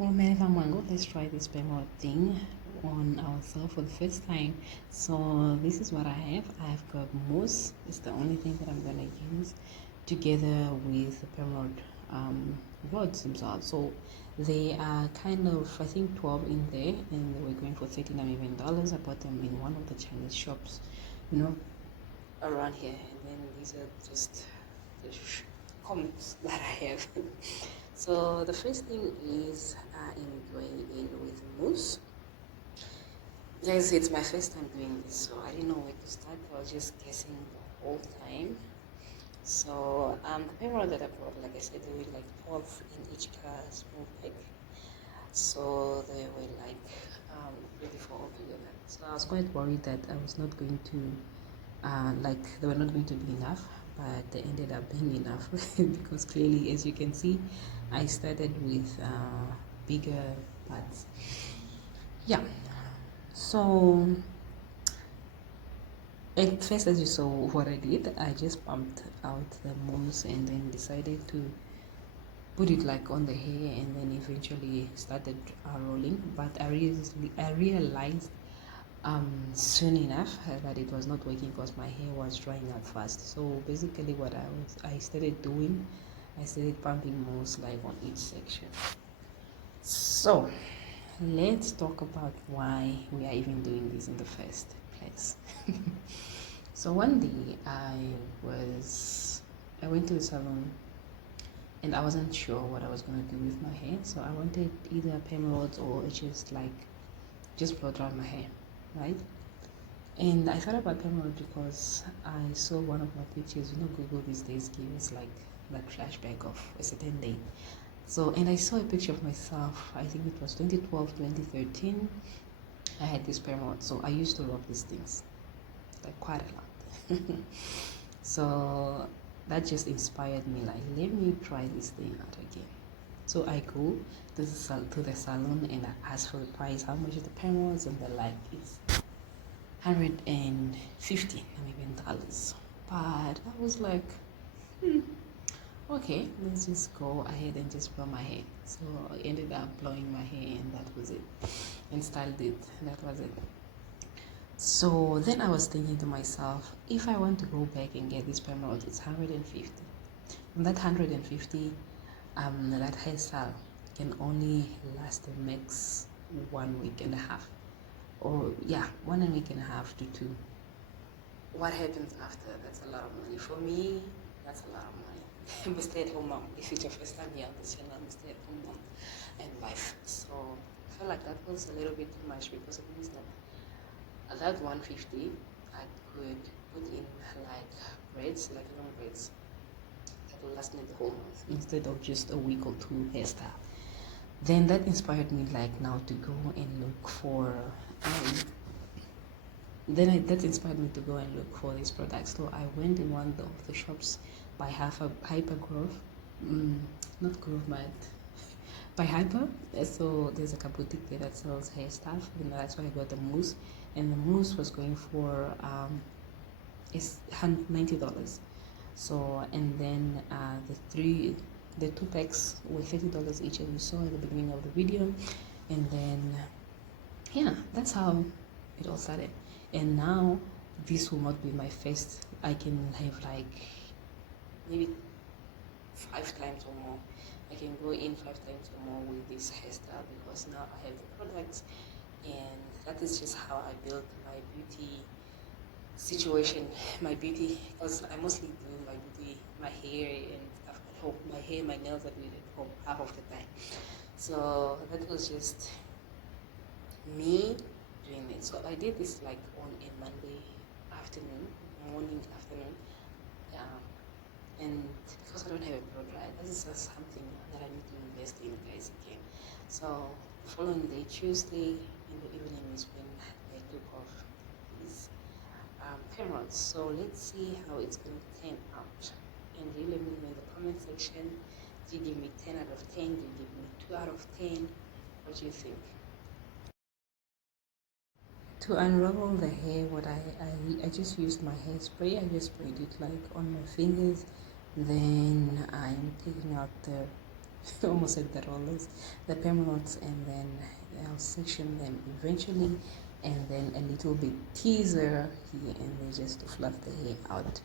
Well, Mango, let's try this Perm thing on ourselves for the first time. So this is what I have. I've got Mousse. It's the only thing that I'm gonna use together with the Perm rods themselves. So they are kind of, I think, 12 in there, and they were going for $39. I bought them in one of the Chinese shops, you know, around here. And then these are just the comics that I have. So the first thing is I'm going in with Mousse. Guys, it's my first time doing this, so I didn't know where to start. I was just guessing the whole time. So the Perm Rod that I brought, like I said, they were like 12 in each small pack. So they were like 24 altogether. So I was quite worried that I was not going to, like they were not going to be enough, but they ended up being enough because clearly, as you can see, I started with bigger parts. Yeah, so at first, as you saw what I did, I just pumped out the mousse and then decided to put it like on the hair, and then eventually started rolling. But I realized soon enough that it was not working because my hair was drying out fast. So basically what I started doing, I started pumping mousse like on each section. So let's talk about why we are even doing this in the first place. So one day I went to the salon and I wasn't sure what I was going to do with my hair, so I wanted either Perm Rods or just blow dry my hair, right? And I thought about Perm Rods because I saw one of my pictures. You know, Google these days gives like that flashback of a certain day. So, and I saw a picture of myself, I think it was 2012, 2013. I had this Perm Rod, so I used to rock these things like quite a lot. So that just inspired me, like, let me try this thing out again. So I go to the salon and I ask for the price, how much is the Perm Rods, and they're like, it's $150 American dollars. But I was like, okay, let's just go ahead and just blow my hair. So I ended up blowing my hair, and that was it, and styled it. That was it. So then I was thinking to myself, if I want to go back and get this Perm Rods, it's 150. And that 150, that hairstyle can only last the max 1.5 weeks, or yeah, 1.5 weeks to 2. What happens after? That's a lot of money. For me, that's a lot of money. I'm a stay-at-home mom. If it's your first time here on this channel, I'm a stay-at-home mom and wife. So I felt like that was a little bit too much, because it means that at that 150, I could put in like braids, like long braids that will last me the whole month instead of just a week or two hairstyle. Then that inspired me, like, now to go and look for that inspired me to go and look for these products. So I went in one of the shops by Hyper Grove, not Grove, but by Hyper. So there's a boutique there that sells hair stuff, and that's why I got the mousse. And the mousse was going for it's $90. So, and then the two packs were $30 each, as you saw at the beginning of the video. And then yeah, that's how it all started. And now this will not be my first. I can have like maybe 5 times or more. I can go in 5 times or more with this hairstyle, because now I have the products, and that is just how I build my beauty situation, my beauty, because I mostly do my beauty, my hair and stuff at home. My hair, my nails are doing at home half of the time. So that was just me doing it. So I did this like on a Monday morning, afternoon. And because I don't have a blow dry, this is just something that I need to invest in, guys, again. So the following day, Tuesday in the evening, is when I took off these Perm Rods. So let's see how it's going to turn out. And you let me know in the comment section. Do you give me 10 out of 10? Do you give me 2 out of 10? What do you think? To unravel the hair, what I just used my hairspray. I just sprayed it like on my fingers. Then I'm taking out the almost at the rollers, the Perm Rods, and then I'll section them eventually, and then a little bit teaser here and there just to fluff the hair out.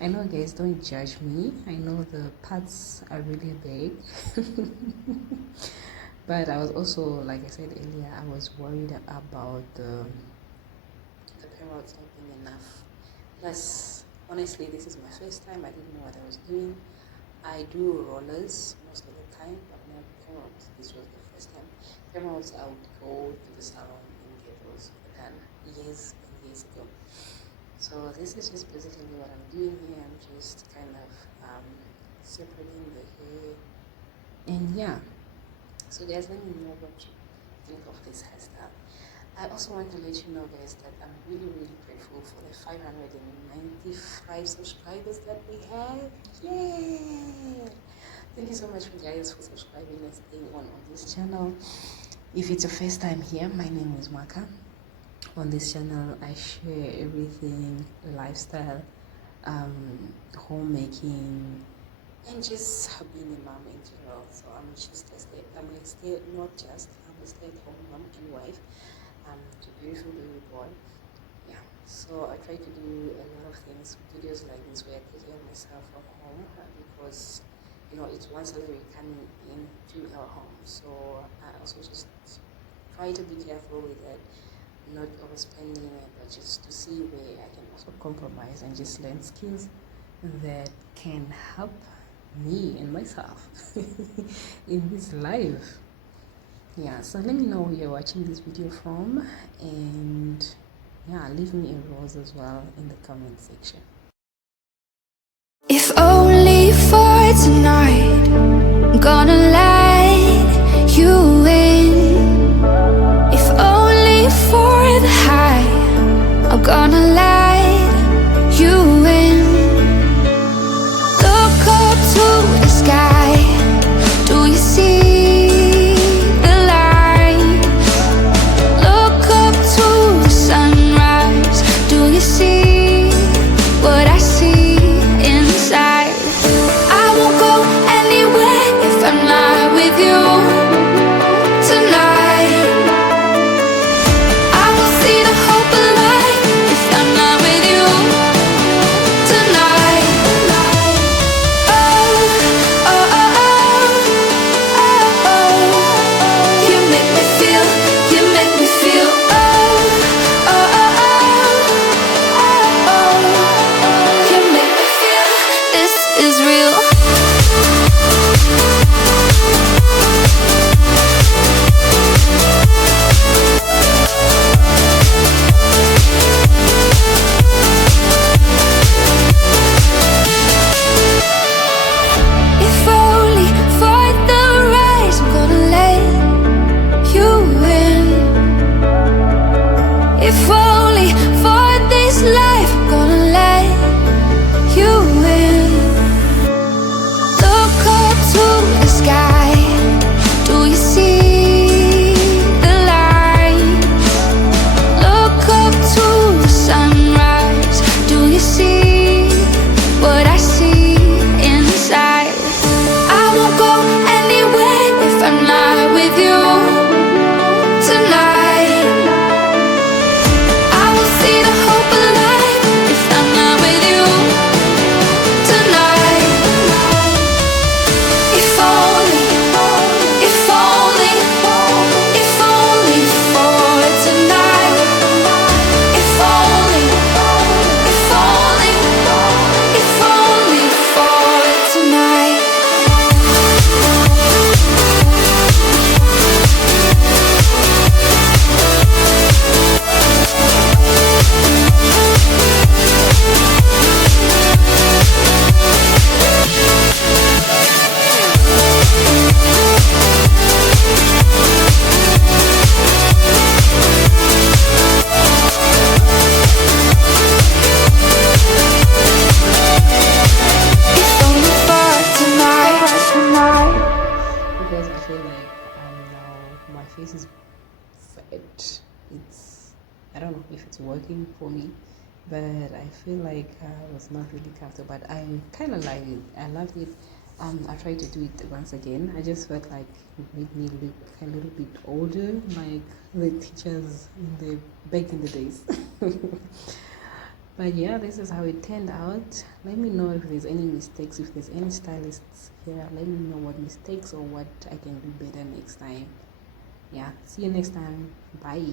I know, guys, don't judge me. I know the parts are really big. But I was also, like I said earlier, I was worried about the Perm Rods not being enough. Plus, honestly, this is my first time. I didn't know what I was doing. I do rollers most of the time, but not Perm Rods. This was the first time. Perm Rods, I would go to the salon and get those done years and years ago. So this is just basically what I'm doing here. I'm just kind of separating the hair, and yeah. So guys, let me know what you think of this hairstyle. I also want to let you know, guys, that I'm really, really grateful for the 595 subscribers that we have. Yay! Thank you so much, guys, for subscribing and staying on this channel. If it's your first time here, my name is Maka. On this channel, I share everything lifestyle, homemaking, and just being a mom in general. So I'm a stay-at-home mom and wife to a beautiful baby boy. Yeah, so I try to do a lot of things, videos like this where I take care of myself from home because it's one salary coming into our home. So I also just try to be careful with that, not overspending it, but just to see where I can also compromise and just learn skills that can help me and myself in this life. Yeah, so let me know where you're watching this video from, and yeah, leave me a rose as well in the comment section. If only for tonight, I'm gonna let you in. If only for the high, I'm gonna let you in. Look up to the sky, do you see the light? Look up to the sunrise, do you see what I see inside? I won't go anywhere if I'm not with you tonight. I will see the hope alive if I'm not with you tonight. Oh, oh, oh, oh, oh, oh. You make me feel, oh, oh, oh, oh, oh. You make me feel this is real. If only for the rise, I'm gonna let you in. If only for this life, I'm gonna let you in. Look up to the sky, do you see the light? Look up to the sunrise, do you see what I see inside? I won't go anywhere if I'm not with you tonight. I will see the hope alive if I'm not with you tonight. If only, if only, if only for tonight. If only, if only, if only for tonight. If only for tonight. Because I feel like now my face is fat. I don't know if it's working for me, but I feel like I was not really comfortable, but I kind of like it. I loved it. I tried to do it once again. I just felt like it made me look a little bit older, like the teachers in the back in the days. But yeah, this is how it turned out. Let me know if there's any mistakes. If there's any stylists here, let me know what mistakes or what I can do better next time. Yeah, see you next time. Bye.